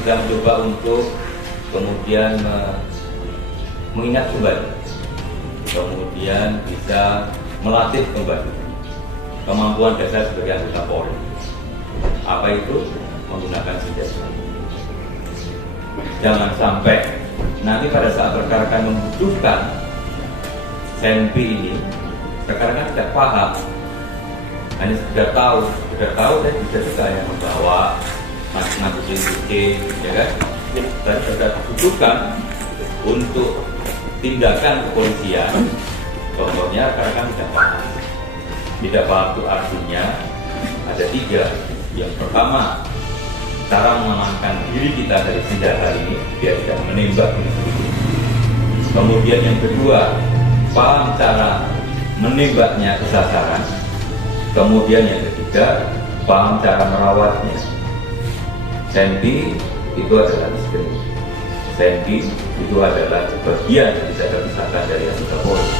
kita mencoba untuk kemudian mengingat kembali, kemudian bisa melatih kembali kemampuan dasar sebagai anggota Polri. Apa itu? Menggunakan senjata. Jangan sampai nanti pada saat rekan-rekan membutuhkan senpi ini, rekan-rekan tidak paham, hanya sekedar tahu dan bisa juga yang membawa kucing, ya kan? Dan sudah dibutuhkan untuk tindakan kepolisian, contohnya rekan-rekan tidak paham. Tidak paham itu artinya ada 3. Yang pertama, cara mengamankan diri kita dari senjata ini biar tidak menembak musuh. Kemudian yang kedua, paham cara menembaknya ke sasaran. Kemudian yang ketiga, paham cara merawatnya. Senpi itu adalah istri. Senpi itu adalah bagian yang bisa terpisahkan dari anggota Polri.